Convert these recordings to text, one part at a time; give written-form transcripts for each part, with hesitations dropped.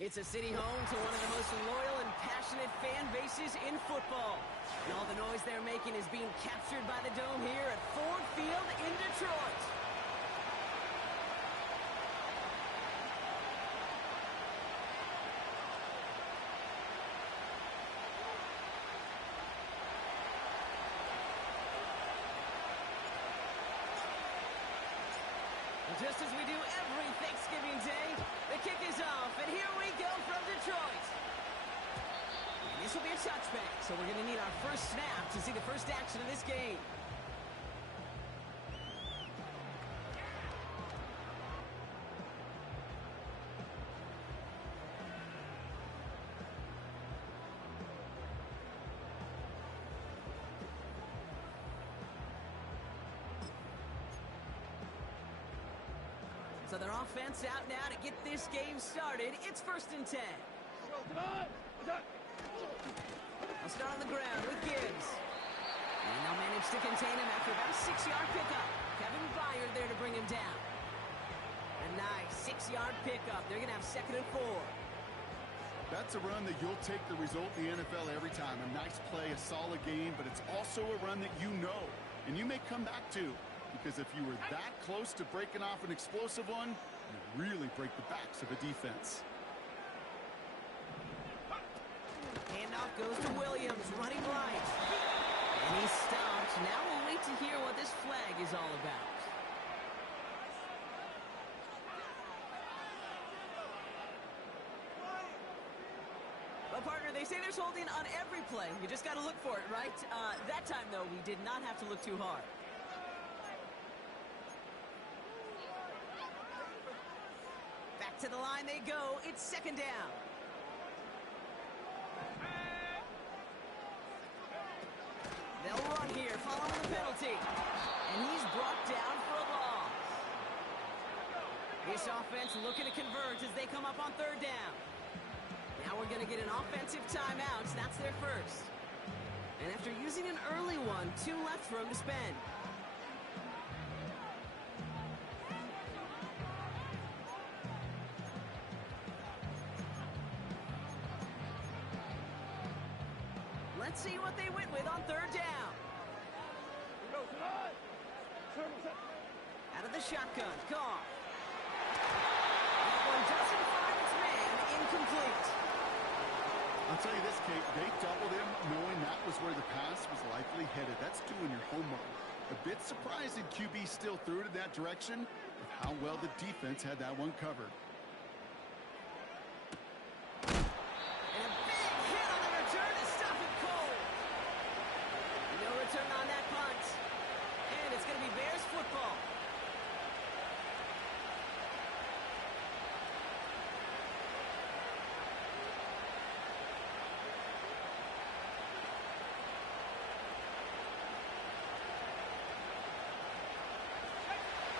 It's a city home to one of the most loyal and passionate fan bases in football. And all the noise they're making is being captured by the Dome here at Ford Field in Detroit. Just as we do every Thanksgiving Day, the kick is off, and here we go from Detroit. And this will be a touchback, so we're going to need our first snap to see the first action of this game. So their offense out now to get this game started. It's 1st and 10. They'll start on the ground with Gibbs. And they'll manage to contain him after about a 6-yard pickup. Kevin Byard there to bring him down. A nice 6-yard pickup. They're going to have 2nd and 4. That's a run that you'll take the result in the NFL every time. A nice play, a solid game, but it's also a run that you know and you may come back to. Because if you were that close to breaking off an explosive one, you really break the backs of a defense. Handoff goes to Williams, running right. And he stopped. Now we'll wait to hear what this flag is all about. Well, partner, they say there's holding on every play. You just got to look for it, right? That time, though, we did not have to look too hard. To the line they go. It's 2nd down. They'll run here following the penalty. And he's brought down for a loss. This offense looking to convert as they come up on 3rd down. Now we're going to get an offensive timeout. That's their first. And after using an early one, 2 left for him to spend. Let's see what they went with on 3rd down. Out of the shotgun, Goff. That one doesn't find its man, incomplete. I'll tell you this, Kate, they doubled him knowing that was where the pass was likely headed. That's doing your homework. A bit surprising QB still threw it in that direction with how well the defense had that one covered. Turn on that punt. And it's going to be Bears football.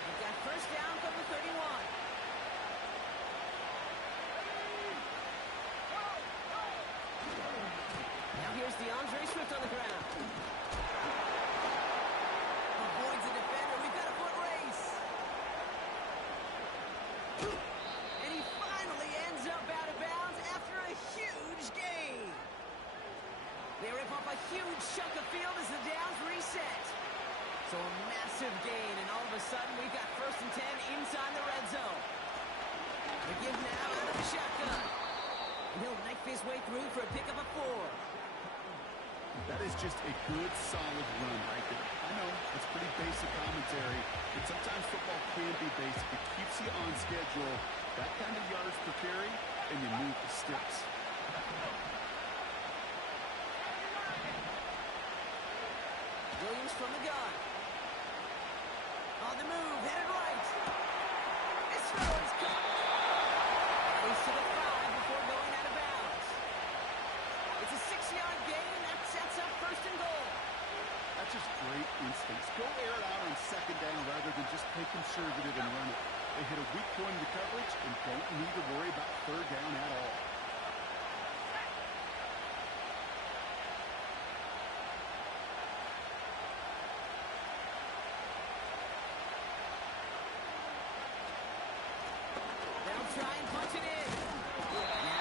We've got 1st down from the 31. Now here's DeAndre Swift on the ground. Avoids the defender. We've got a foot race. And he finally ends up out of bounds after a huge gain. They rip up a huge chunk of field as the downs reset. So a massive gain, and all of a sudden we've got 1st and 10 inside the red zone. The give now out of the shotgun. And he'll knife his way through for a pickup of 4. That is just a good, solid run right there. I know, it's pretty basic commentary, but sometimes football can be basic. It keeps you on schedule, that kind of yards per carry, and you move the sticks. Williams from the gun. On the move, headed right. This throw is caught. He's to the 5 before going out of bounds. It's a 6-yard gain. That sets up 1st and goal. That's just great instincts. Go air it out on 2nd down rather than just play conservative and run it. They hit a weak point in the coverage and don't need to worry about 3rd down at all. They'll try and punch it in. Now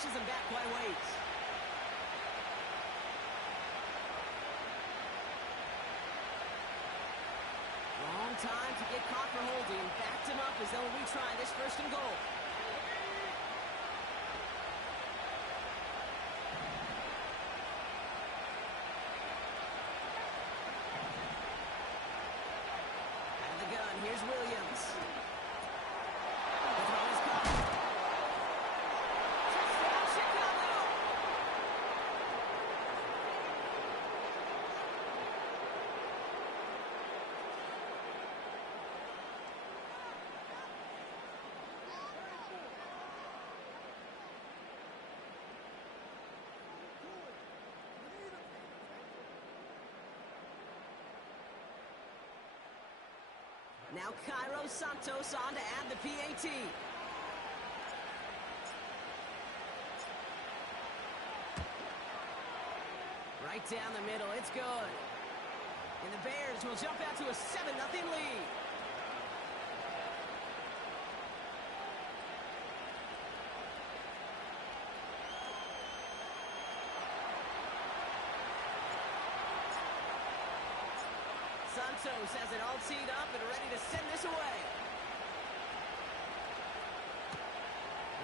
pushes him back quite a ways. Long time to get caught for holding. Backed him up as they'll retry this first and goal. Out of the gun, here's Williams. The throw is caught. Touchdown, Chicago! Now Cairo Santos on to add the PAT. Right down the middle, it's good. And the Bears will jump out to a 7-0 lead. Santos has it all teed up and ready to send this away.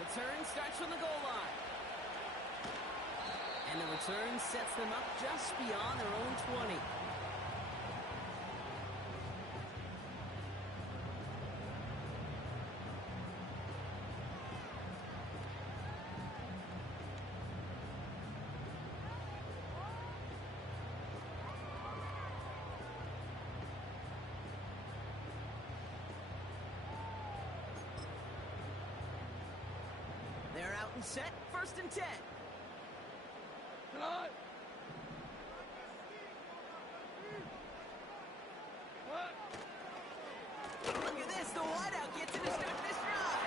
Return starts from the goal line. And the return sets them up just beyond their own 20. They're out and set, 1st and 10. Look at this, the wideout gets it to start this drive.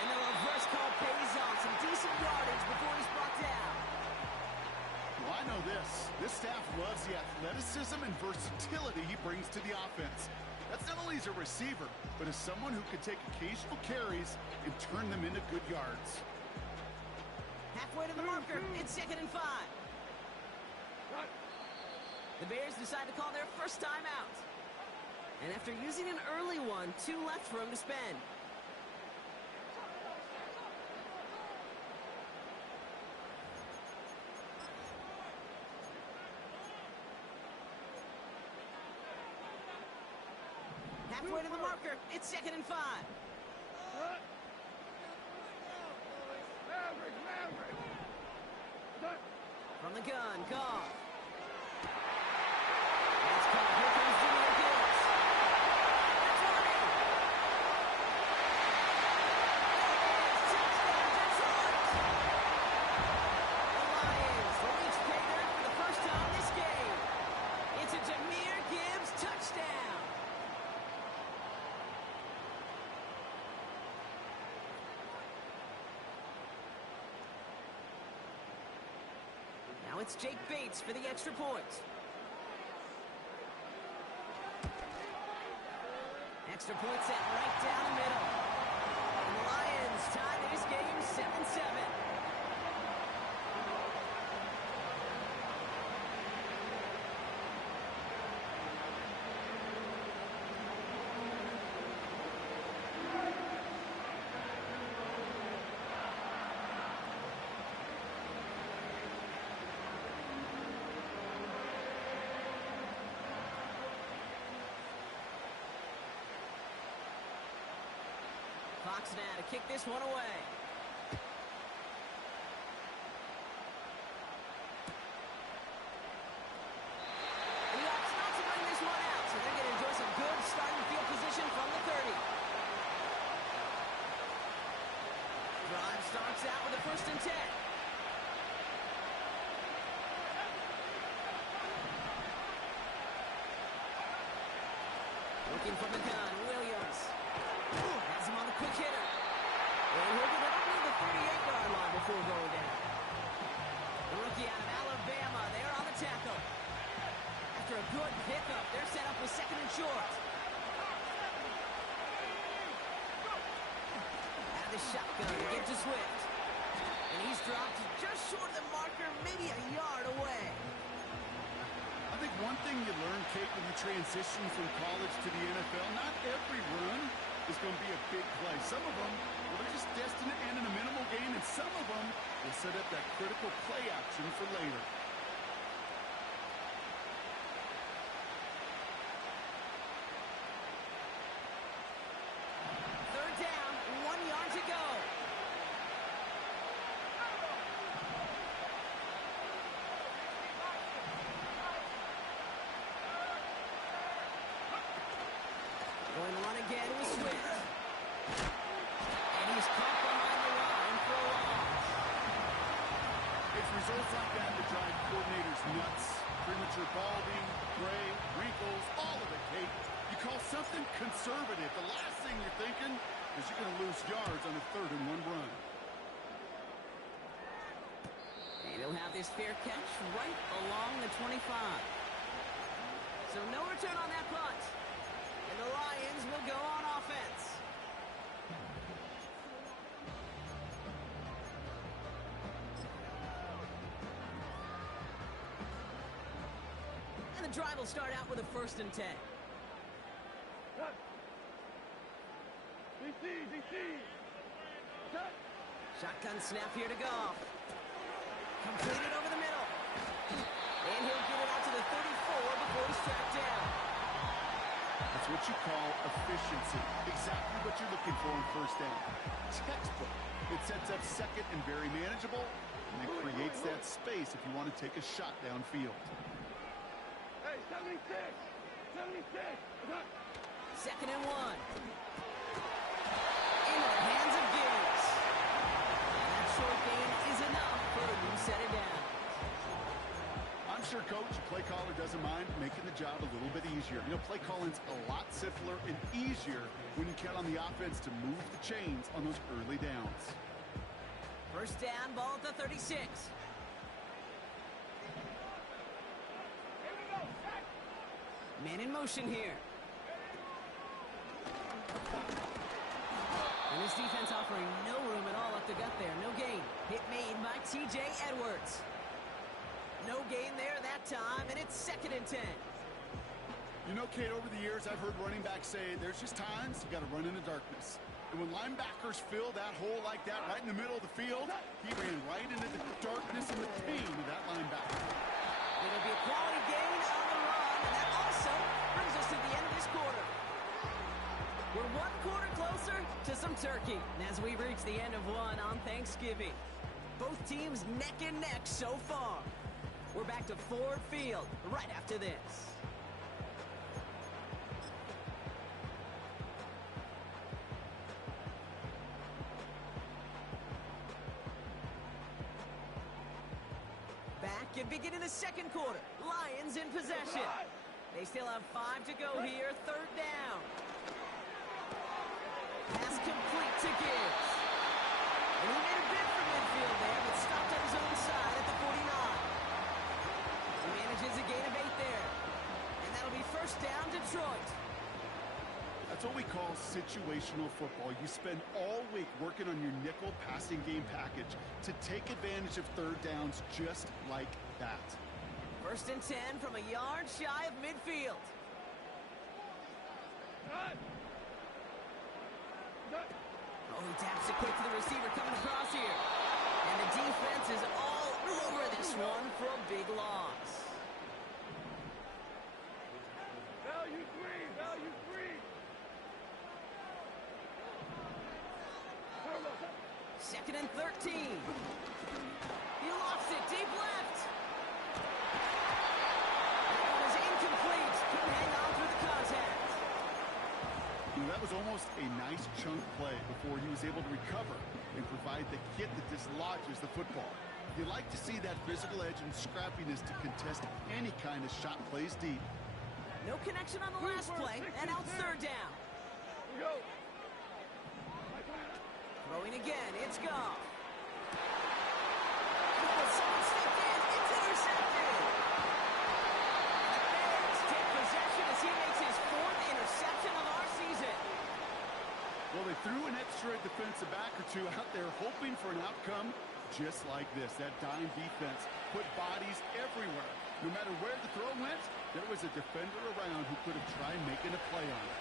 And the reverse call pays off, some decent yardage before he's brought down. Well, I know this. This staff loves the athleticism and versatility he brings to the offense. That's not only as a receiver, but as someone who can take occasional carries and turn them into good yards. Halfway to the marker, it's 2nd and 5. The Bears decide to call their first time out. And after using an early one, 2 left for him to spend. Halfway to the marker, it's 2nd and 5. From the gun, Goff. That's caught. Here comes Junior Gibbs. That's right. Touchdown, Detroit. The Lions will reach pay dirt for the first time this game. It's a Jahmyr Gibbs touchdown. Now it's Jake Bates for the extra point. Extra point set right down the middle. And the Lions tie this game 7-7. Fox now to kick this one away. And he opts not to bring this one out, so they're going to enjoy some good starting field position from the 30. Drive starts out with a 1st and 10. Looking from the gun, Williams. Has him on the quick hitter. And he'll get it up near the 38-yard line before going down. The rookie out of Alabama, they're on the tackle. After a good pickup, they're set up with 2nd and short. Out of the shotgun to get to Swift. And he's dropped just short of the marker, maybe a yard away. I think one thing you learn, Kate, when you transition from college to the NFL, not every run is going to be a big play. Some of them, well, they're just destined to end in a minimal gain, and some of them will set up that critical play action for later. Third down, 1 yard to go. Going to run again with Swift. And he's caught behind the line for a loss. It's results like that that drive coordinators nuts. Premature balding, gray, wrinkles, all of it, Kate. You call something conservative. The last thing you're thinking is you're going to lose yards on a 3rd and 1 run. And he'll have this fair catch right along the 25. So no return on that punt. And the Lions will go on offense. And the drive will start out with a 1st and 10. Shotgun snap here to Goff. Completed over the middle. And he'll get it out to the 34 before he's tracked down. That's what you call efficiency. Exactly what you're looking for in 1st down. Textbook. It sets up 2nd and very manageable, and it creates that space if you want to take a shot downfield. Hey, 76! 76! 2nd and 1. Into the hands of Gibbs. And that short gain is enough for the reset it down. I'm sure Coach, play caller doesn't mind making the job a little bit easier. You know, play calling's a lot simpler and easier when you count on the offense to move the chains on those early downs. 1st down, ball at the 36. Man in motion here. And this defense offering no room at all up the gut there. No gain. Hit made by T.J. Edwards. No gain there that time, and it's 2nd and 10. You know, Kate, over the years, I've heard running backs say there's just times you got to run in the darkness. And when linebackers fill that hole like that right in the middle of the field, he ran right into the darkness and the pain of that linebacker. It'll be a quality gain on the run, and that also brings us to the end of this quarter. We're 1 quarter closer to some turkey as we reach the end of one on Thanksgiving. Both teams neck and neck so far. We're back to Ford Field right after this. Back and beginning the 2nd quarter. Lions in possession. They still have 5 to go here. 3rd down. Pass complete to Gibbs. And he made a bid for midfield there, but stopped on his own side at the 49. He manages a gain of 8 there. And that'll be 1st down, Detroit. That's what we call situational football. You spend all week working on your nickel passing game package to take advantage of 3rd downs just like that. 1st and 10 from a yard shy of midfield. Oh, he taps it quick to the receiver coming across here. And the defense is all over this one for a big loss. Value 3! Value 3! 2nd and 13. He lost it deep left. That was incomplete. Couldn't hang on through the contact. You know, that was almost a nice chunk play before he was able to recover and provide the hit that dislodges the football. You like to see that physical edge and scrappiness to contest any kind of shot plays deep. No connection on the last play, and out 3rd down. Go! Throwing again, it's Goff. Oh, someone stepped in, it's intercepted. The Bears take possession as he makes his 4th interception of our season. Well, they threw an extra defensive defensive back or two out there hoping for an outcome just like this. That dime defense put bodies everywhere. No matter where the throw went, there was a defender around who could have tried making a play on it.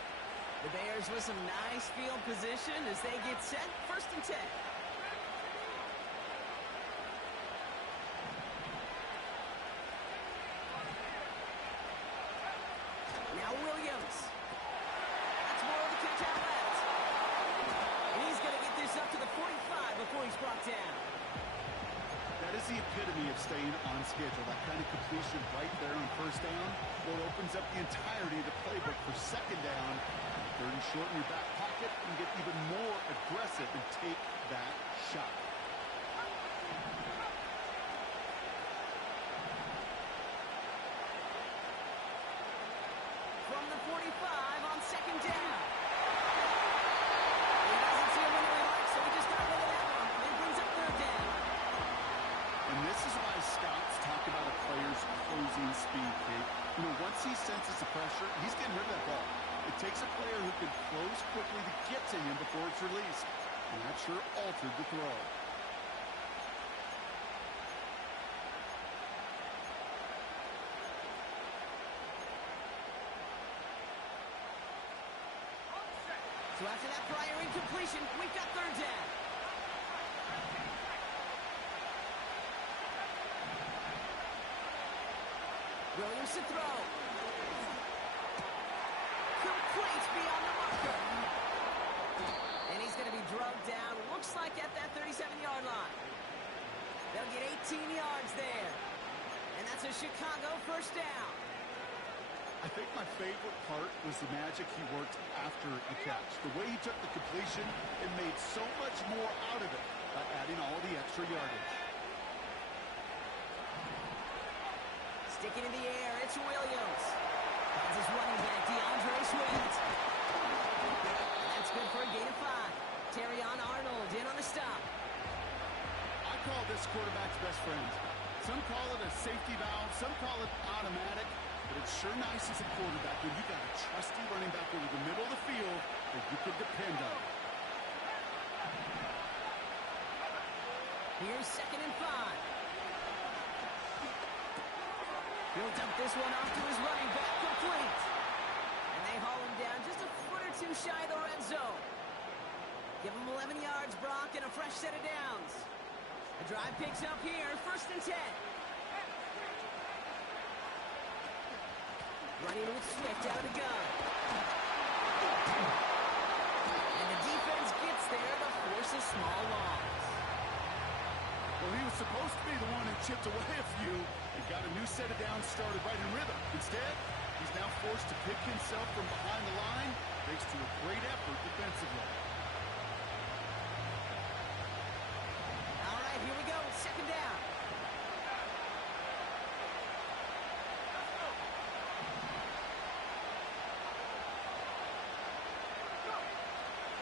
The Bears with some nice field position as they get set. 1st and 10. Now Williams. That's more of the catch out left. And he's going to get this up to the 45 before he's brought down. That is the epitome of staying on schedule. That kind of completion right there on 1st down. Well, it opens up the entirety of the playbook for 2nd down. 3rd and short in your back pocket, and get even more aggressive and take that shot. From the 45 on 2nd down. He doesn't see a winner he likes, so he just got rid of that one. And brings up 3rd down. And this is why scouts talk about a player's closing speed, Kate. You know, once he senses the pressure, he's getting rid of that ball. It takes a player who can close quickly to get to him before it's released. And that sure altered the throw. So after that prior incompletion, we've got 3rd down. Williams to throw. Complete beyond the marker. And he's going to be drugged down, looks like at that 37-yard line. They'll get 18 yards there. And that's a Chicago 1st down. I think my favorite part was the magic he worked after the catch. The way he took the completion and made so much more out of it by adding all the extra yardage. Sticking in the air, it's Williams. Finds his running back, DeAndre Swift. And that's good for a gain of 5. Terrion Arnold in on the stop. I call this quarterback's best friend. Some call it a safety valve, some call it automatic, but it's sure nice as a quarterback when you got a trusty running back over the middle of the field that you can depend on. Here's 2nd and 5. He'll dump this one off to his running back, complete. And they haul him down just a foot or two shy of the red zone. Give him 11 yards, Brock, and a fresh set of downs. The drive picks up here, 1st and 10. Running with Swift out of the gun. And the defense gets there to force a small loss. Well, he was supposed to be the one who chipped away a few and got a new set of downs started right in rhythm. Instead, he's now forced to pick himself from behind the line thanks to a great effort defensively. All right, here we go. 2nd down.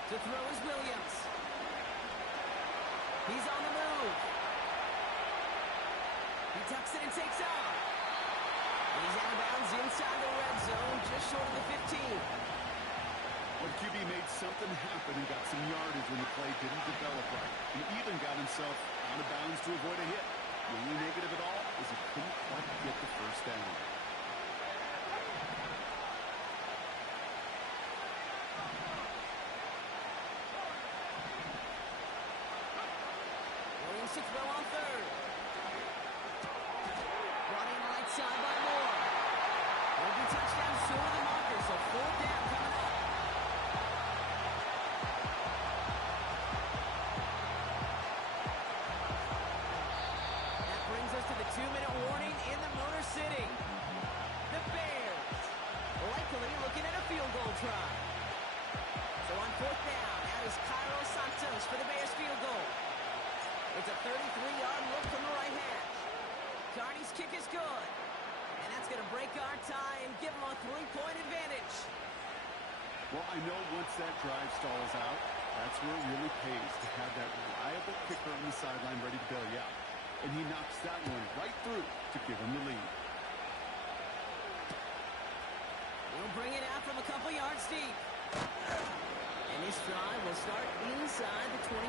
To throw is Williams. He's on the move. He tucks it and takes off. He's out of bounds inside the red zone, just short of the 15. Well, QB made something happen and got some yardage when the play didn't develop right, and even got himself out of bounds to avoid a hit. The only negative at all is he couldn't quite get the 1st down. Williams to throw on 3rd. Running right side by Moore. Will be touchdown short of the marker, so 4th down coming up. That brings us to the 2-minute warning in the Motor City. The Bears likely looking at a field goal try. So on 4th down, now is Cairo Santos for the Bears field goal. It's a 33-yard look from the right hash. Carney's kick is good. And that's going to break our tie and give them a 3-point advantage. Well, I know once that drive stalls out, that's where it really pays to have that reliable kicker on the sideline ready to bail you out. And he knocks that one right through to give him the lead. He'll bring it out from a couple yards deep. And And this drive will start inside the 25.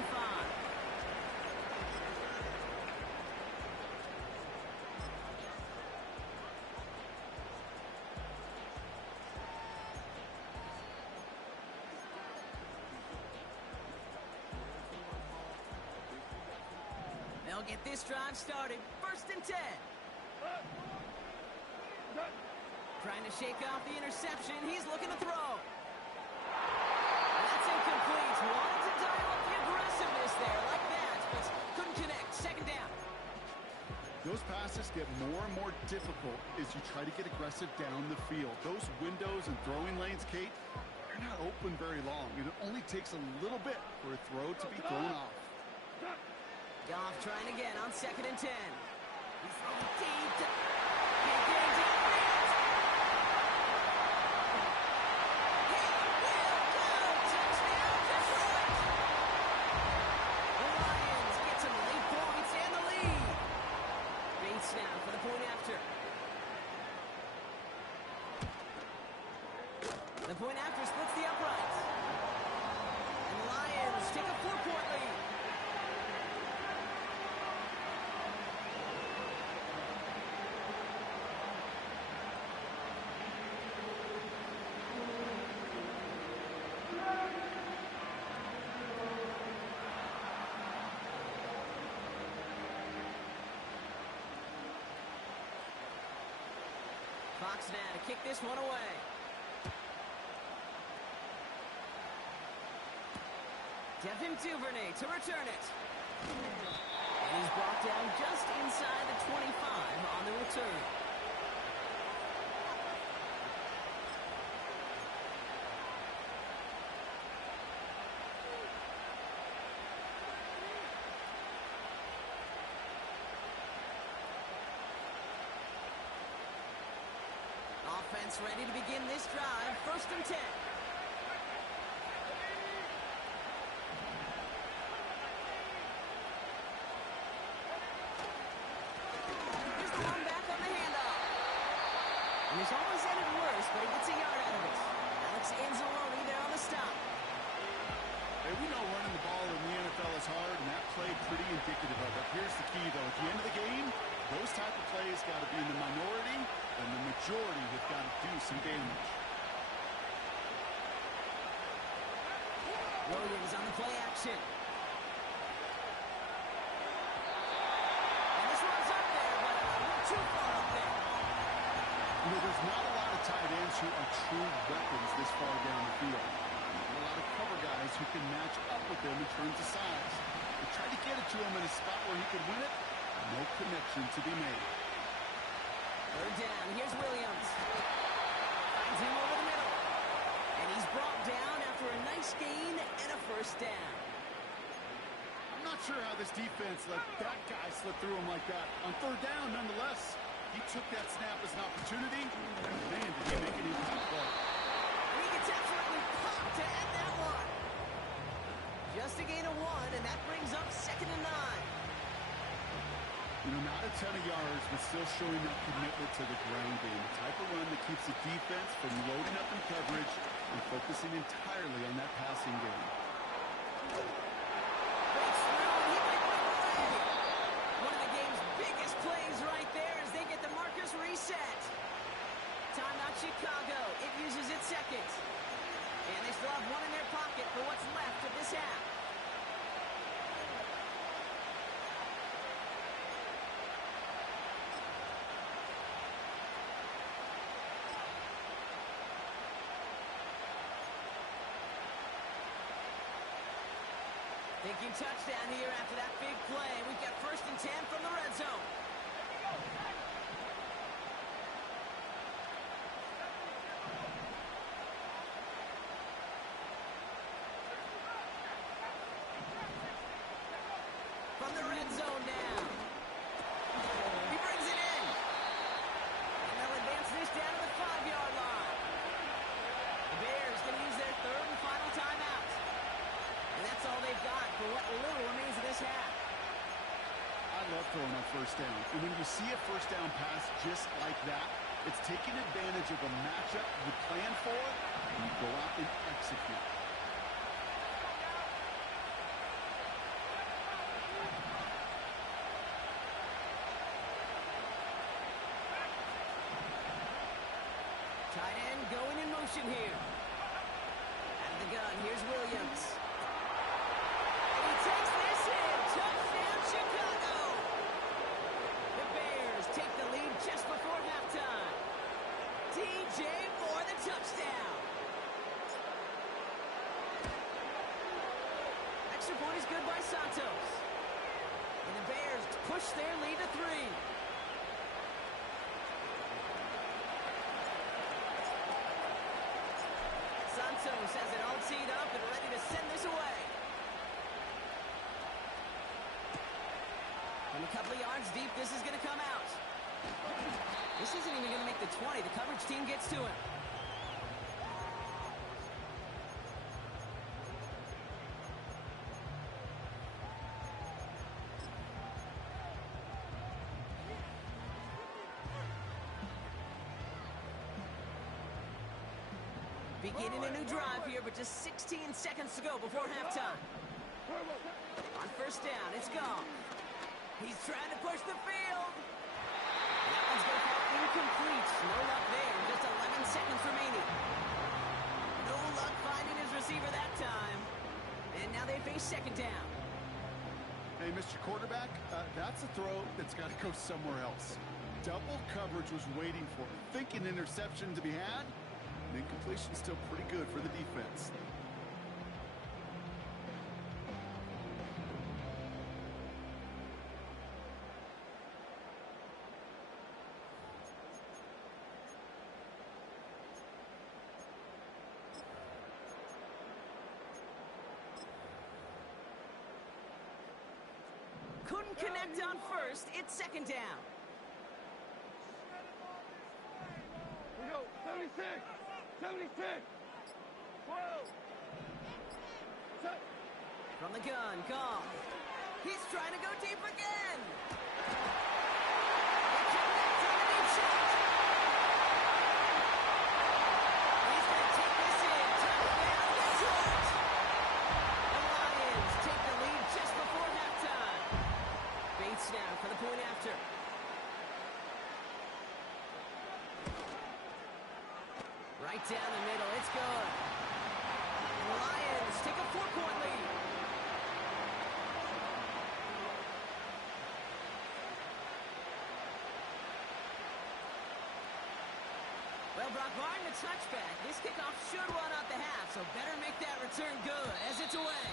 They'll get this drive started. 1st and 10. Trying to shake off the interception. He's looking to throw. That's incomplete. Wanted to dial up the aggressiveness there like that, but couldn't connect. 2nd down. Those passes get more and more difficult as you try to get aggressive down the field. Those windows and throwing lanes, Kate, they're not open very long. It only takes a little bit for a throw to be thrown off. Goff trying again on 2nd and 10. He's throwing deep. He gains it. Snap for the point after. The point after splits the uprights. And the Lions take a 4-point lead. Fox now to kick this one away. Devin Duvernay to return it. And he's brought down just inside the 25 on the return. Offense ready to begin this drive. 1st and 10. Here's the one back on the handoff. And he's always ended worse, but he gets a yard out of it. Alex Anzalone there on the stop. Hey, we know running the ball in the NFL is hard, and that play pretty indicative of it. Here's the key, though. At the end of the game, those type of plays got to be in the minority, and the majority have got to do some damage. Williams on the play action. And this one's up there, but a little too far up there. You know, there's not a lot of tight ends who are true weapons this far down the field. A lot of cover guys who can match up with them in terms of size. They tried to get it to him in a spot where he could win it. No connection to be made. 3rd down. Here's Williams. Finds him over the middle. And he's brought down after a nice gain and a 1st down. I'm not sure how this defense let that guy slip through him like that. On 3rd down, nonetheless, he took that snap as an opportunity. And man, did he make an impact play. And he gets absolutely popped to end that one. Just a gain of 1, and that brings up 2nd and 9. You know, not a ton of yards, but still showing that commitment to the ground game. The type of run that keeps the defense from loading up in coverage and focusing entirely on that passing game. Breaks through, and he might break away. One of the game's biggest plays right there as they get the markers reset. Timeout Chicago. It uses its 2nd. And they still have 1 in their pocket for what's left of this half. Thinking touchdown here after that big play. We've got 1st and 10 from the red zone. From the red zone now. He brings it in. And they'll advance this down to the 5-yard line. The Bears going to use their 3rd and final timeout. And that's all they've got for what little remains of this half. I love throwing on 1st down. And when you see a 1st down pass just like that, it's taking advantage of a matchup you plan for, and you go out and execute. substitution here. Out of the gun, here's Williams. And he takes this in. Touchdown, Chicago. The Bears take the lead just before halftime. DJ Moore, the touchdown. Extra point is good by Santos. And the Bears push their lead to 3. Santos has it all teed up and ready to send this away. From a couple of yards deep, this is going to come out. This isn't even going to make the 20. The coverage team gets to him. Beginning a new drive here, but just 16 seconds to go before halftime. On first down, it's gone. He's trying to push the field. That one's going to fall incomplete. No luck there. Just 11 seconds remaining. No luck finding his receiver that time. And now they face second down. Hey, Mr. Quarterback, that's a throw that's got to go somewhere else. Double coverage was waiting for him. Thinking interception to be had. And incompletion's still pretty good for the defense. Couldn't connect on first. It's second down. We go. 76. 76. 12. Set. From the gun, Goff. He's trying to go deep again. He's going to take this in. Touchdown, Detroit. The Lions take the lead just before halftime. Bates now for the point after. Right down the middle, it's good. The Lions take a 4-point lead. Well, Brock Martin, a touchback. This kickoff should run out the half, so better make that return good as it's away.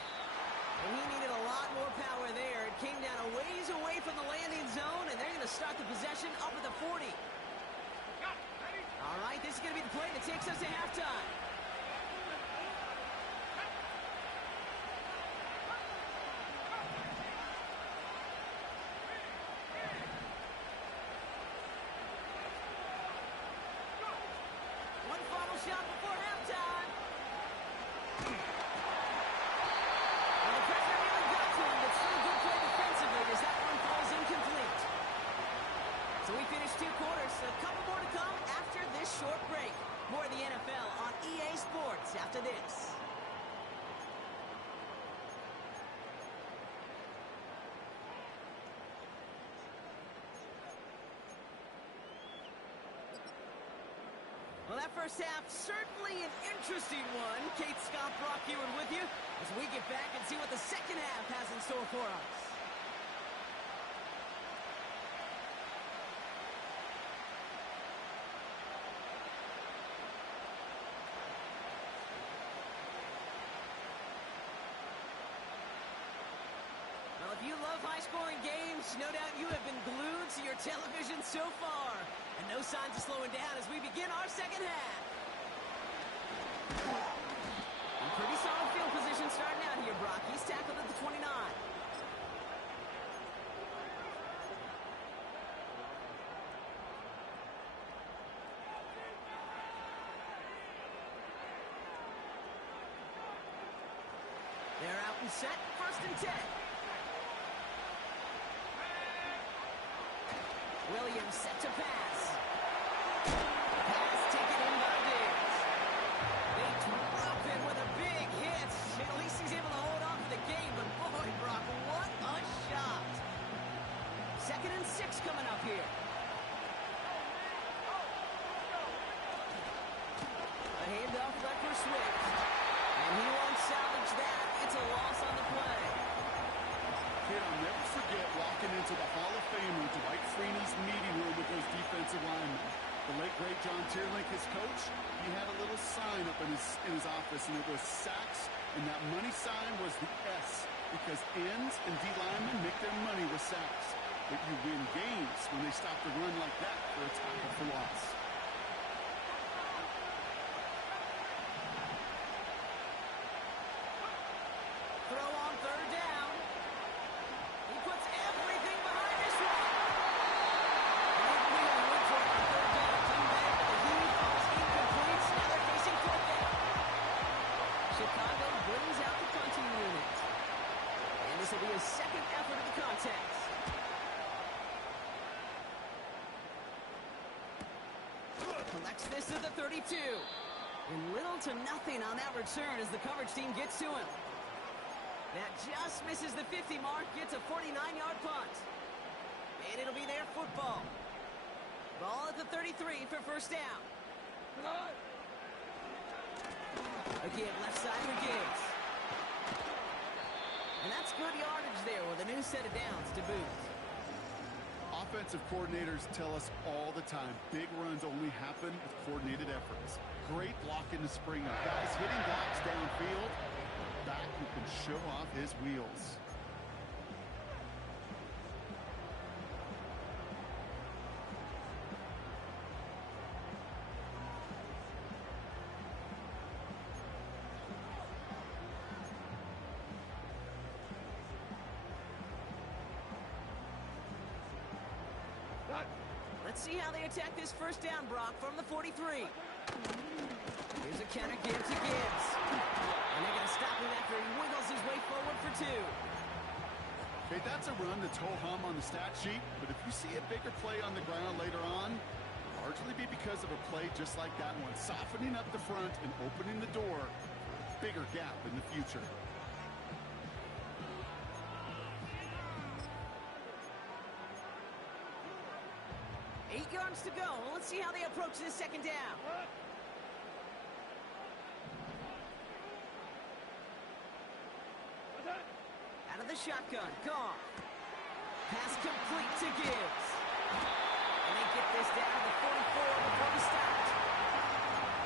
And he needed a lot more power there. It came down a ways away from the landing zone, and they're going to start the possession up at the 40. All right, this is going to be the play that takes us to halftime. One final shot before halftime. Well, the pressure really got to him, but still good play defensively as that one falls incomplete. So we finished 2 quarters, a couple more to come after this short break. More of the NFL on EA Sports after this. Well, that first half, certainly an interesting one. Kate Scott, Brock Ewan with you as we get back and see what the second half has in store for us. Well, if you love high-scoring games, no doubt you have been glued to your television so far. And no signs of slowing down as we begin our second half. And pretty solid field position starting out here, Brock. He's tackled at the 29. They're out and set, 1st and 10. Williams set to pass. Pass taken in by Diggs. They drop him with a big hit. At least he's able to hold on for the game, but boy, Brock, what a shot. 2nd and 6 coming up here. A hand Swift. And he won't salvage that. It's a loss on the play. Kid, I'll never forget walking into the Hall of Famer Dwight Freeney's meeting room with those defensive linemen. The late, great John Tierlink, his coach, he had a little sign up in his office, and it was sacks, and that money sign was the S, because ends and D linemen make their money with sacks. But you win games when they stop the run like that for a tackle for loss. Throw on third down. He puts everything behind this one. And they really went for it on third down. Come back, but the heave falls incomplete. Now they're facing fourth down. Chicago brings out the punting unit. And this will be a second effort of the contest. Collects this to the 32. And little to nothing on that return as the coverage team gets to him. That just misses the 50 mark, gets a 49-yard punt. And it'll be their football. Ball at the 33 for first down. Again, left side for Gibbs. And that's good yardage there with a new set of downs to boot. Offensive coordinators tell us all the time, big runs only happen with coordinated efforts. Great blocking to spring up. Guys hitting blocks downfield. Back who can show off his wheels. Let's see how they attack this first down, Brock, from the 43. Here's a counter give to Gibbs. And they're going to stop him after he wiggles his way forward for two. Okay, that's a run that's ho-hum on the stat sheet, but if you see a bigger play on the ground later on, it'll largely be because of a play just like that one, softening up the front and opening the door for a bigger gap in the future. Eight yards to go. Let's see how they approach this second down. Out of the shotgun, Goff. Pass complete to Gibbs. And they get this down to the 44 before he stopped.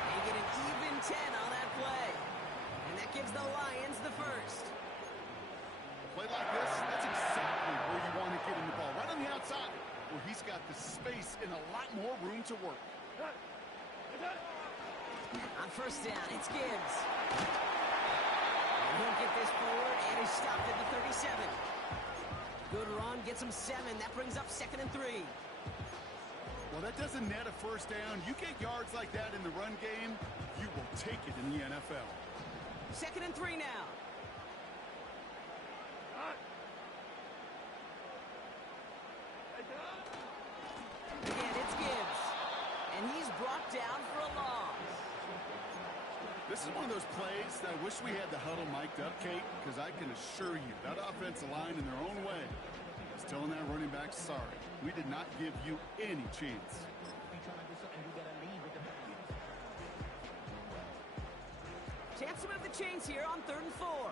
They get an even 10 on that play. And that gives the Lions the first. A play like this, that's exactly where you want to get him the ball, right on the outside, where he's got the space and a lot more room to work. On first down, it's Gibbs. He'll get this forward, and he's stopped at the 37. Good run, gets him 7. That brings up 2nd and 3. Well, that doesn't net a first down. You get yards like that in the run game, you will take it in the NFL. 2nd and 3 now. Again, it's Gibbs. And he's brought down for a loss. This is one of those plays that I wish we had the huddle mic'd up, Kate, because I can assure you that offensive line in their own way is telling that running back, sorry, we did not give you any chance. Chance to move the chains here on 3rd and 4.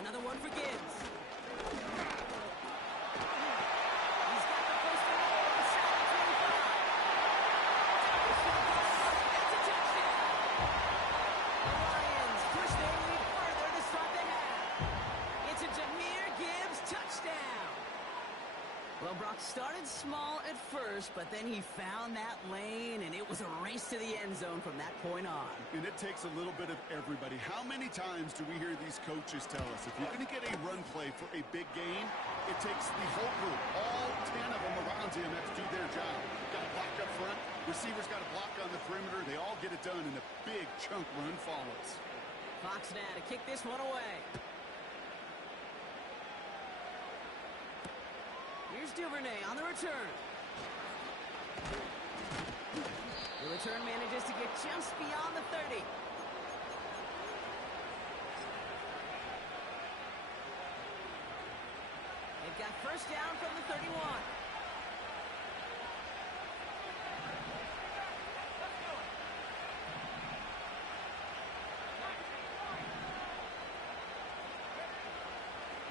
Another one for Gibbs. He's got the first one over the side of 25. That's a touchdown. The Lions push their lead further to start the half. It's a Jahmyr Gibbs touchdown. Well, Brock started small at first, but then he found that lane, and it was a race to the end zone from that point on. And it takes a little bit of everybody. How many times do we hear these coaches tell us, if you're going to get a run play for a big gain, it takes the whole group, all 10 of them around him have to do their job. Got to block up front, receivers got to block on the perimeter, they all get it done, and a big chunk run follows. Fox now to kick this one away. Here's Duvernay on the return. The return manages to get just beyond the 30. They've got first down from the 31.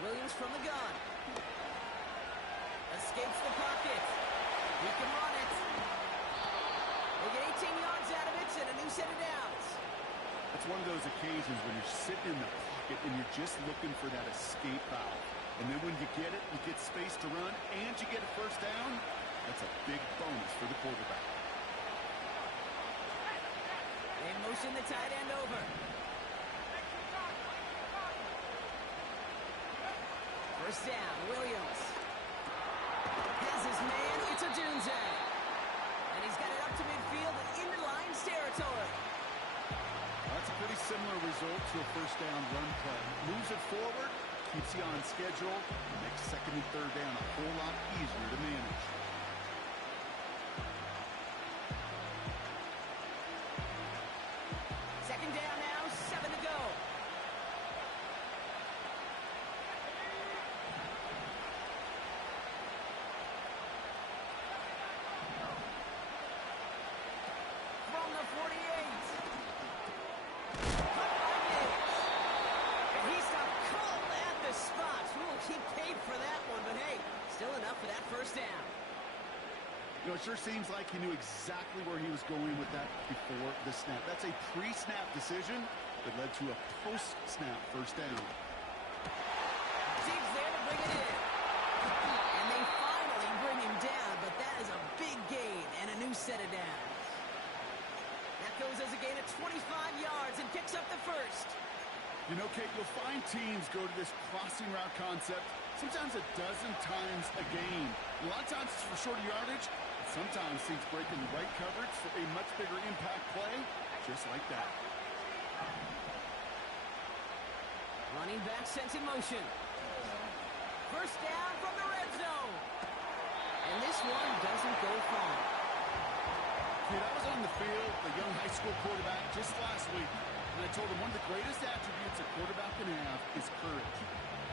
Williams from the gun. Escapes the pocket. He can run it. They get 18 yards out of it and a new set of downs. It's one of those occasions when you're sitting in the pocket and you're just looking for that escape valve. And then when you get it, you get space to run, and you get a first down. That's a big bonus for the quarterback. They motion the tight end over. First down, Williams. Has his man, it's Odunze. And he's got it up to midfield and into Lions territory. That's a pretty similar result to a first down run play. Moves it forward, keeps you on schedule, and makes second and third down a whole lot easier to manage. Second down now, 7 to go. From the 48. Spot. He paid for that one, but hey, still enough for that first down. You know, it sure seems like he knew exactly where he was going with that before the snap. That's a pre-snap decision that led to a post-snap first down. Diggs there to bring it in. And they finally bring him down, but that is a big gain and a new set of downs. That goes as a gain of 25 yards and picks up the first. You know, Kate, you'll find teams go to this crossing route concept sometimes a dozen times a game. A lot of times it's for shorter yardage. Sometimes teams break in the right coverage for a much bigger impact play, just like that. Running back sent in motion. First down from the red zone. And this one doesn't go far. Kate, I was on the field, the young high school quarterback, just last week. And I told him one of the greatest attributes a quarterback can have is courage.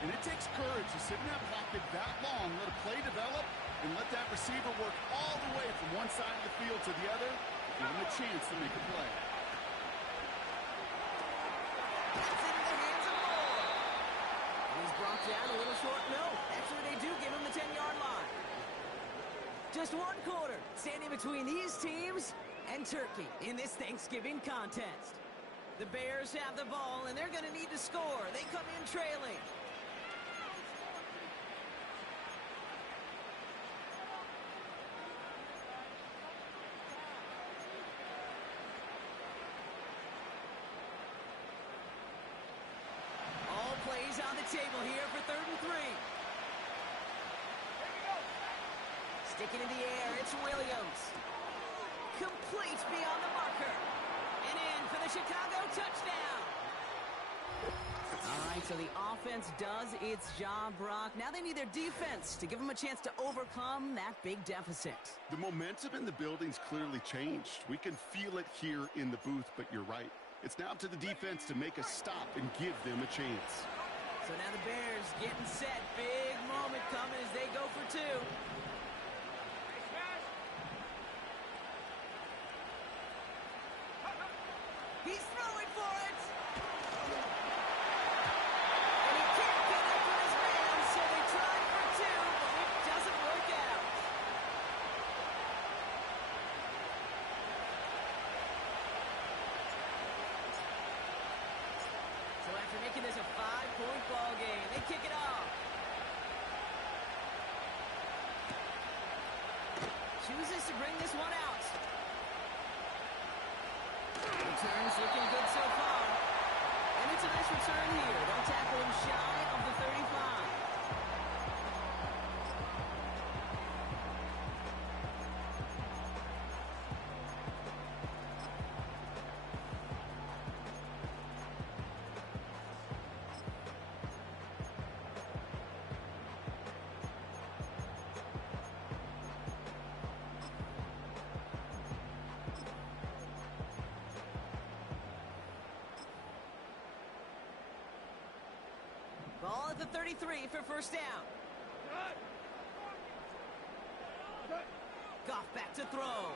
And it takes courage to sit in that pocket that long, let a play develop, and let that receiver work all the way from one side of the field to the other, give him a chance to make a play. That's into the hands of Moore. And he's brought down a little short. No, actually they do give him the 10-yard line. Just one quarter standing between these teams and Turkey in this Thanksgiving contest. The Bears have the ball, and they're going to need to score. They come in trailing. All plays on the table here for 3rd and 3. Sticking in the air, it's Williams. Complete beyond the marker. And in for the Chicago touchdown. All right, so the offense does its job, Brock. Now they need their defense to give them a chance to overcome that big deficit. The momentum in the building's clearly changed. We can feel it here in the booth, but you're right. It's now up to the defense to make a stop and give them a chance. So now the Bears getting set. Big moment coming as they go for 2. He's throwing for it. And he can't get up with his man, so they try for 2, but it doesn't work out. So after making this a 5-point ball game, they kick it off. Chooses to bring this one out. Return's looking good so far. And it's a nice return here. They'll tackle him shy of the 35. Ball at the 33 for first down. Goff back to throw.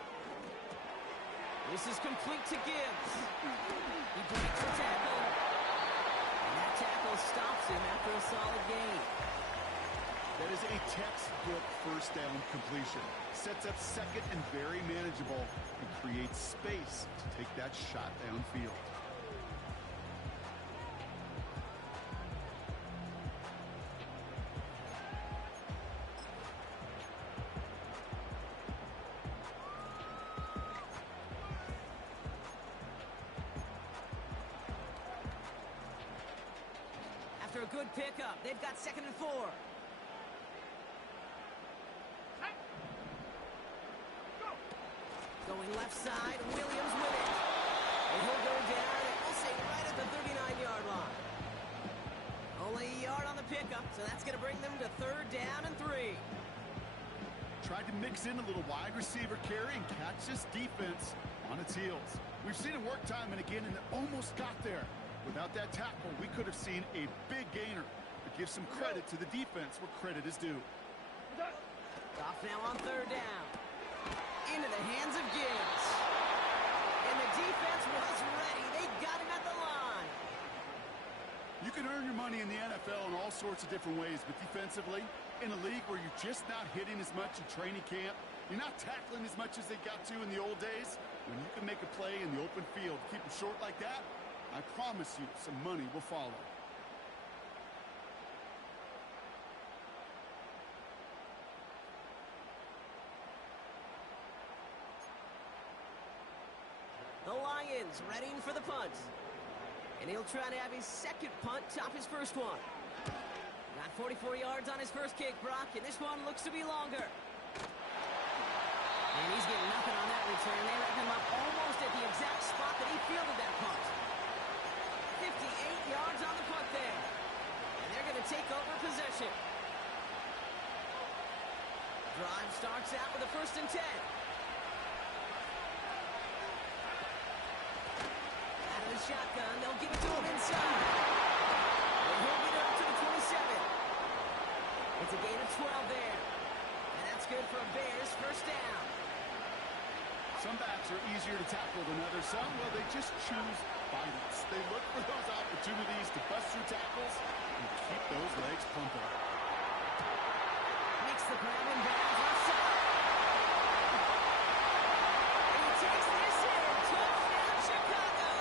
This is complete to Gibbs. He breaks the tackle. And that tackle stops him after a a solid gain. That is a textbook first down completion. Sets up second and very manageable and creates space to take that shot downfield. After a good pickup, they've got 2nd and 4. Going left side, Williams with it. And he'll go down, and we'll say right at the 39-yard line. Only a yard on the pickup, so that's going to bring them to 3rd down and 3. Tried to mix in a little wide receiver carry and catch this defense on its heels. We've seen it work time and again, and it almost got there. Without that tackle, we could have seen a big gainer. But give some credit to the defense where credit is due. Off now on 3rd down. Into the hands of Gibbs. And the defense was ready. They got him at the line. You can earn your money in the NFL in all sorts of different ways, but defensively, in a league where you're just not hitting as much in training camp, you're not tackling as much as they got to in the old days, when you can make a play in the open field, keep them short like that, I promise you some money will follow. The Lions readying for the punt. And he'll try to have his 2nd punt top his 1st one. Got 44 yards on his 1st kick, Brock, and this one looks to be longer. And he's getting nothing on that return. They wrap him up almost at the exact spot that he fielded that punt. 58 yards on the punt there. And they're going to take over possession. Drive starts out with a 1st and 10. Shotgun, they'll give it to him inside. And he'll get it up to the 27. It's a gain of 12 there. And that's good for a Bears 1st down. Some backs are easier to tackle than others. Some, well, they just choose violence. They look for those opportunities to bust through tackles and keep those legs pumping. Makes the grab and bounds left side. And he takes this in. Touchdown, Chicago.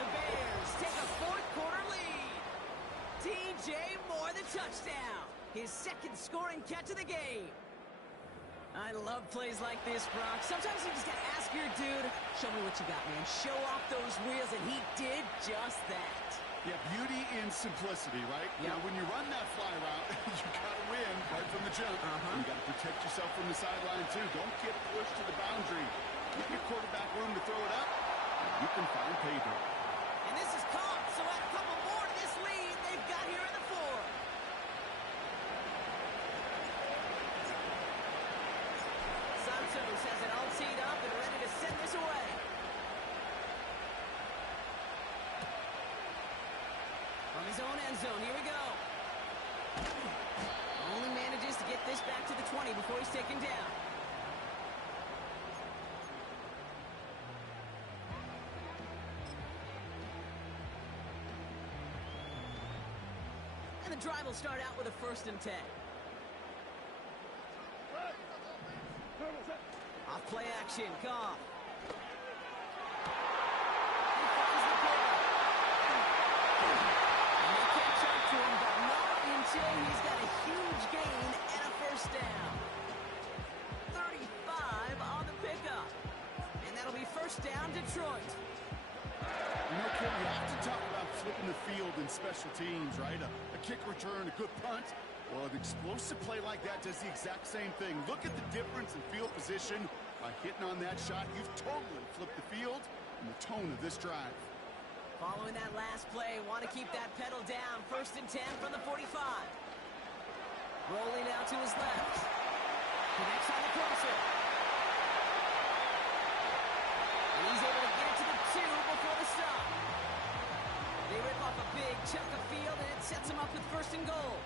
The Bears take a 4th quarter lead. DJ Moore the touchdown. His 2nd scoring catch of the game. I love plays like this, Brock. Sometimes you just gotta ask your dude, show me what you got, man. Show off those wheels, and he did just that. Yeah, beauty in simplicity, right? Yep. Now, when you run that fly route, you gotta win right from the jump. You gotta protect yourself from the sideline, too. Don't get pushed to the boundary. Give your quarterback room to throw it up, and you can find pay dirt. And this is caught, so add a couple more to this lead they've got here in the 4th. Santos has it all teed up and ready to send this away. From his own end zone, here we go. Only manages to get this back to the 20 before he's taken down. And the drive will start out with a 1st and 10. Off play action, Goff. He finds the corner. And they catch up to him, but not until he's got a huge gain and a 1st down. 35 on the pickup. And that'll be 1st down, Detroit. You know, Kim, you have to talk about flipping the field in special teams, right? A kick return, a good punt. Well, an explosive play like that does the exact same thing. Look at the difference in field position. By hitting on that shot, you've totally flipped the field and the tone of this drive. Following that last play, want to keep that pedal down. 1st and 10 from the 45. Rolling out to his left. Connects on the crosser. And he's able to get it to the 2 before the stop. They rip off a big chunk of field, and it sets him up with 1st and goal.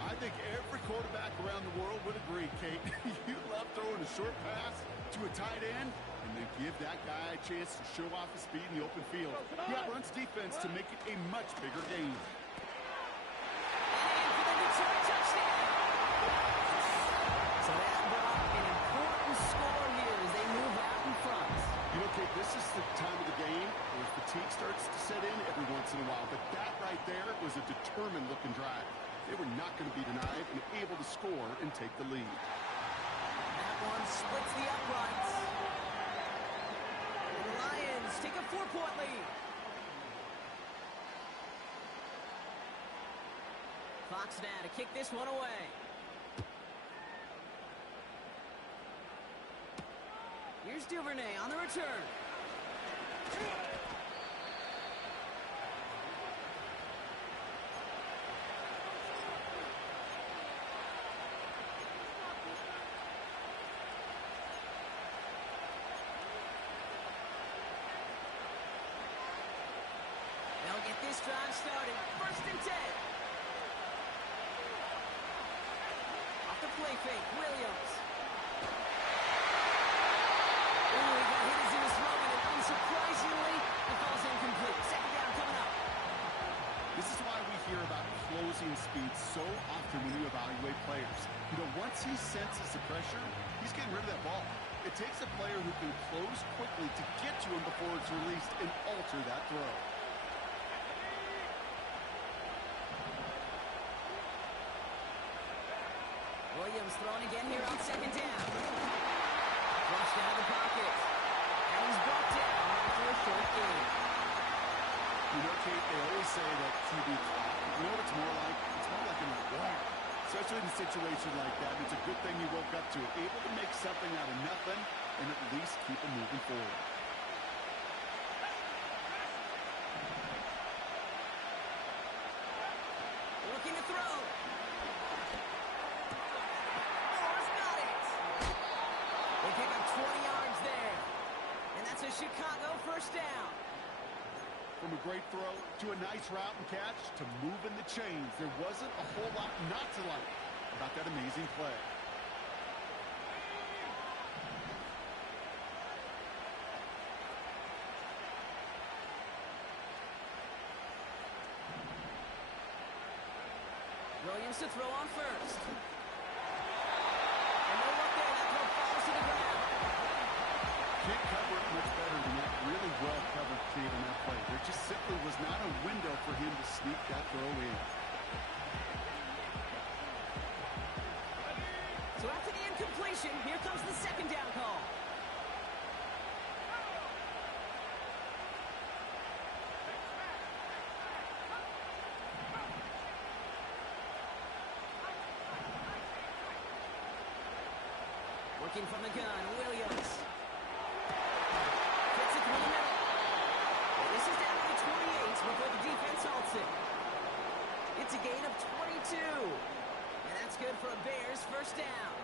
I think every quarterback around the world would agree, Kate. You love throwing a short pass to a tight end and then give that guy a chance to show off his speed in the open field. He outruns defense to make it a much bigger game. return touchdown. So that brought an important score here as they move out in front. You know, Kate, this is the time of the game where fatigue starts to set in every once in a while. But that right there was a determined-looking drive. They were not going to be denied and able to score and take the lead. That one splits the uprights. And the Lions take a 4-point lead. Fox now to kick this one away. Here's Duvernay on the return. They'll get this drive started. 1st and 10. Off the play fake, Williams. Ooh, he got hit as he was throwing it. Unsurprisingly, it falls incomplete. 2nd down coming up. This is why we hear about closing speed so often when you evaluate players. You know, once he senses the pressure, he's getting rid of that ball. It takes a player who can close quickly to get to him before it's released and alter that throw. Williams throwing again here on 2nd down. Flushed out of the pocket. And he's brought down after a short gain. You know, Kate, they always say that QB clock. You know what it's more like? It's more like an alarm. Especially in a situation like that. It's a good thing you woke up to it. Able to make something out of nothing and at least keep it moving forward. Looking to throw. Moore's got it. They pick up 20 yards there. And that's a Chicago 1st down. From a great throw to a nice route and catch to moving the chains. There wasn't a whole lot not to like about that amazing play. Williams to throw on 1st. And no look there. That throw falls to the ground. Can't cover it much better than that. Really well covered kid on that play. There just simply was not a window for him to sneak that throw in. So after the incompletion, here comes the 2nd down call. Working from the gun, Williams. Gets it through the middle. And this is down to the 28 before the defense halts it. It's a gain of 22. And that's good for a Bears 1st down.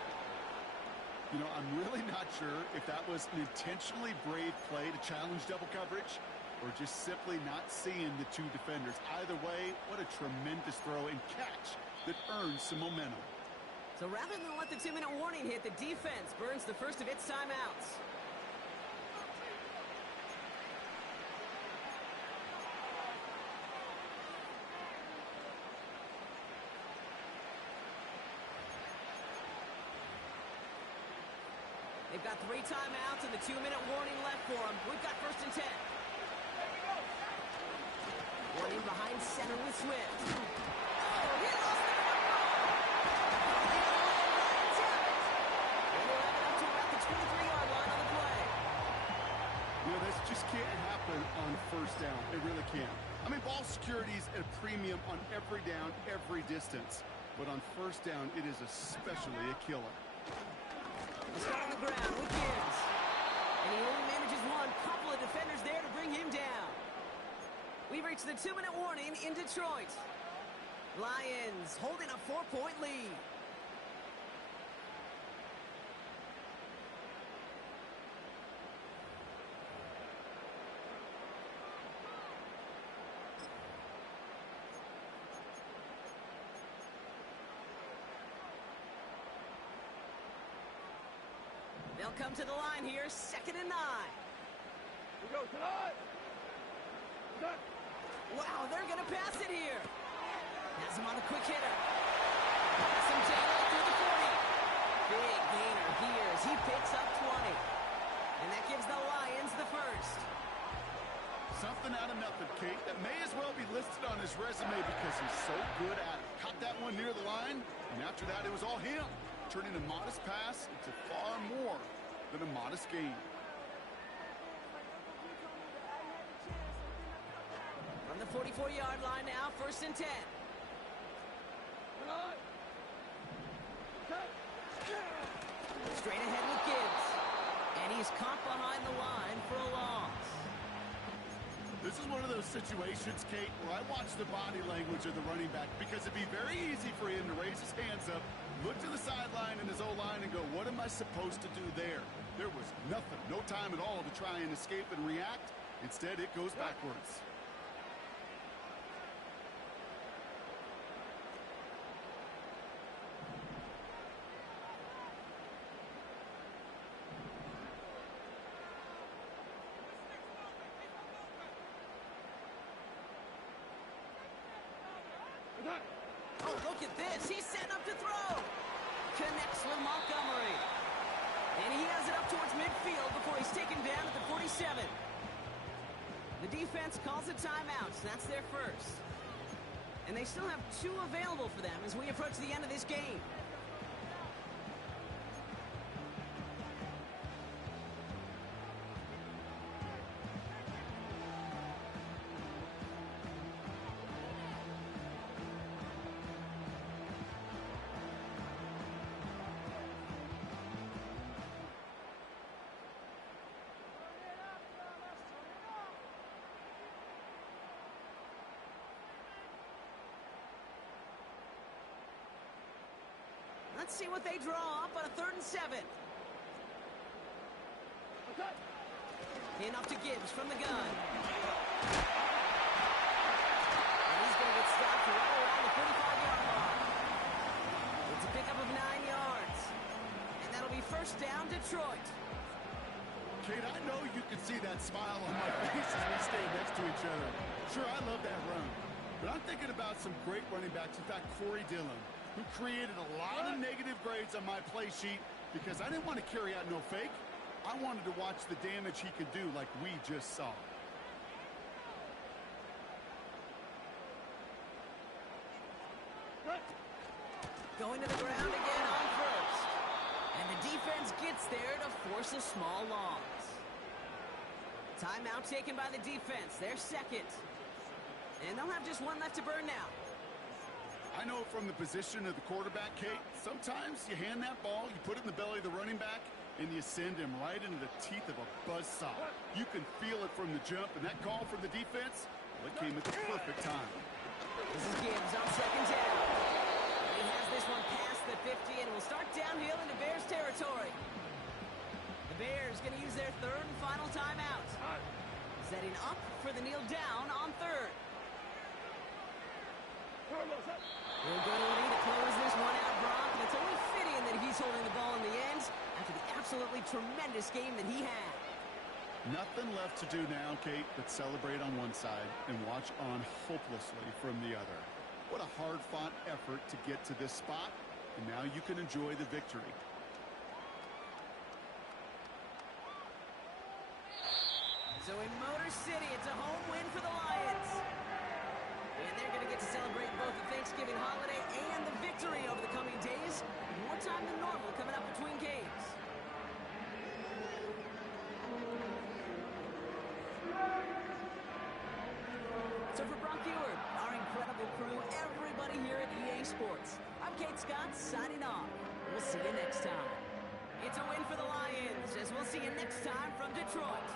You know, I'm really not sure if that was an intentionally brave play to challenge double coverage or just simply not seeing the two defenders. Either way, what a tremendous throw and catch that earns some momentum. So rather than let the 2-minute warning hit, the defense burns the first of its timeouts. They've got 3 timeouts and the 2-minute warning left for them. We've got 1st and 10. Warning behind center with Swift. Oh, he lost the Just can't happen on 1st down. It really can't. I mean, ball security's at a premium on every down, every distance. But on 1st down, it is especially a killer. He's got on the ground with Gibbs. And he only manages one. Couple of defenders there to bring him down. We've reached the 2-minute warning in Detroit. Lions holding a 4-point lead. They'll come to the line here, 2nd and 9. We go tonight. Wow, they're going to pass it here. Has him on a quick hitter. Pass him Taylor through the 40. Big gainer here as he picks up 20. And that gives the Lions the first. Something out of nothing, Kate, that may as well be listed on his resume because he's so good at it. Caught that one near the line, and after that it was all him, turning a modest pass into far more than a modest gain. From the 44-yard line now, 1st and 10. Straight ahead with Gibbs. And he's caught behind the line for a loss. This is one of those situations, Kate, where I watch the body language of the running back because it'd be very easy for him to raise his hands up, look to the sideline and his O-line and go, what am I supposed to do there? There was nothing, no time at all to try and escape and react. Instead, it goes backwards. Oh, look at this. He's set up to throw. Connects with Montgomery. And he has it up towards midfield before he's taken down at the 47. The defense calls a timeout. So that's their first. And they still have 2 available for them as we approach the end of this game. Let's see what they draw up on a 3rd and 7. In off to Gibbs from the gun. And he's going to get stopped right around the 45-yard line. It's a pickup of 9 yards. And that'll be 1st down, Detroit. Kate, I know you can see that smile on my face as we stay next to each other. Sure, I love that run. But I'm thinking about some great running backs. In fact, Corey Dillon, who created a lot of negative grades on my play sheet because I didn't want to carry out no fake. I wanted to watch the damage he could do like we just saw. Going to the ground again on 1st. And the defense gets there to force a small loss. Timeout taken by the defense. They're 2nd. And they'll have just 1 left to burn now. I know from the position of the quarterback, Kate, sometimes you hand that ball, you put it in the belly of the running back, and you send him right into the teeth of a buzzsaw. You can feel it from the jump, and that call from the defense, well, it came at the perfect time. This is Gibbs on 2nd down. He has this one past the 50 and will start downhill into Bears territory. The Bears going to use their 3rd and final timeout. Setting up for the kneel down on 3rd. They'll go to Lee to close this one out, Brock, and it's only fitting that he's holding the ball in the end after the absolutely tremendous game that he had. Nothing left to do now, Kate, but celebrate on one side and watch on hopelessly from the other. What a hard-fought effort to get to this spot, and now you can enjoy the victory. So in Motor City, it's a home win for the Lions. And they're going to get to celebrate both the Thanksgiving holiday and the victory over the coming days. More time than normal coming up between games. So for Brock Ewart, our incredible crew, everybody here at EA Sports, I'm Kate Scott signing off. We'll see you next time. It's a win for the Lions as we'll see you next time from Detroit.